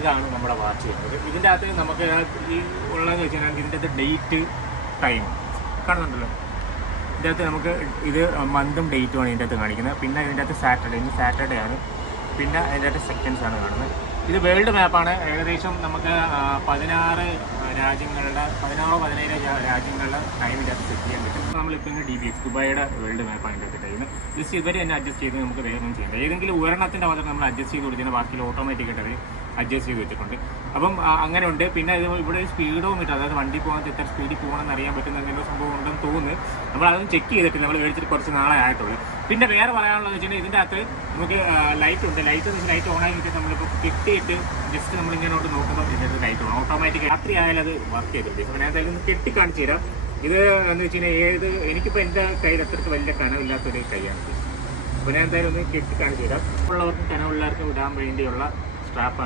ഇതാണ് നമ്മുടെ വാച്ച് ചെയ്യുന്നത്. ഇതിൻ്റെ അകത്ത് നമുക്ക് ഈ ഉള്ളതെന്ന് വെച്ച് കഴിഞ്ഞാൽ ഇതിൻ്റെ അകത്ത് ഡേറ്റ് ടൈം കാണുന്നുണ്ടല്ലോ. ഇതിൻ്റെ അകത്ത് നമുക്ക് ഇത് മന്തും ഡേറ്റുമാണ് ഇതിൻ്റെ അകത്ത് കാണിക്കുന്നത്. പിന്നെ ഇതിൻ്റെ അകത്ത് സാറ്റർഡേ, ഇന്ന് സാറ്റർഡേ ആണ്. പിന്നെ അതിൻ്റെ അകത്ത് സെക്കൻഡ്സ് ആണ് കാണുന്നത്. ഇത് വേൾഡ് മാപ്പാണ്. ഏകദേശം നമുക്ക് 16 രാജ്യങ്ങളുടെ 17 രാജ്യങ്ങളുടെ ടൈം ഇതിനകത്ത് സെറ്റ് ചെയ്യാൻ പറ്റും. നമ്മളിപ്പോൾ ഇന്ന് DBX ദുബായിയുടെ വേൾഡ് മാപ്പാണ് ഇതിൻ്റെ ടൈം. ജസ്റ്റ് ഇവർ തന്നെ അഡ്ജസ്റ്റ് ചെയ്ത് നമുക്ക് വേറൊന്നും ചെയ്യാം. ഏതെങ്കിലും ഒരെണ്ണത്തിൻ്റെ മാത്രം നമ്മൾ അഡ്ജസ്റ്റ് ചെയ്ത് കൊടുത്താൽ ബാക്കിയിൽ ഓട്ടോമാറ്റിക്കായിട്ട് അവർ അഡ്ജസ്റ്റ് ചെയ്ത് വെച്ചിട്ടുണ്ട്. അപ്പം അങ്ങനെ ഉണ്ട്. പിന്നെ ഇത് ഇവിടെ സ്പീഡോമീറ്റർ, അതായത് വണ്ടി പോകുന്നത് എത്ര സ്പീഡിൽ പോകണമെന്ന് അറിയാൻ പറ്റുന്ന എന്തെങ്കിലും സംഭവം ഉണ്ടെന്ന് തോന്നുന്നു. നമ്മളതൊന്നും ചെക്ക് ചെയ്തിട്ടില്ല, നമ്മൾ മേടിച്ചിട്ട് കുറച്ച് നാളെ ആയിട്ടുള്ളൂ. പിന്നെ വേറെ പറയാനുള്ളത് വെച്ചാൽ ഇതിൻ്റെ അകത്ത് നമുക്ക് ലൈറ്റ് ഉണ്ട്. ലൈറ്റ് ഓൺ ആയിട്ട് നമ്മളിപ്പോൾ കെട്ടിയിട്ട് ജസ്റ്റ് നമ്മളിങ്ങനോട്ട് നോക്കുമ്പോൾ ഇതിൻ്റെ ലൈറ്റ് ഓൺ ഓട്ടോമാറ്റിക് രാത്രി ആയാലും അത് വർക്ക് ചെയ്തിട്ടുണ്ട്. അപ്പോൾ ഞാൻ എന്തായാലും കെട്ടി കാണിച്ചു തരാം. ഇത് എന്ന് വെച്ച് കഴിഞ്ഞാൽ എനിക്കിപ്പോൾ എൻ്റെ കയ്യിൽ അത്രയ്ക്ക് വലിയ കനവില്ലാത്തൊരു കൈയാണ്. അപ്പോൾ ഞാൻ എന്തായാലും ഒന്ന് കെട്ടി കാണിച്ചു തരാം. ഉള്ളവർക്കും കനവുള്ളവർക്കും ഇടാൻ വേണ്ടിയുള്ള സ്ട്രാപ്പാണ്.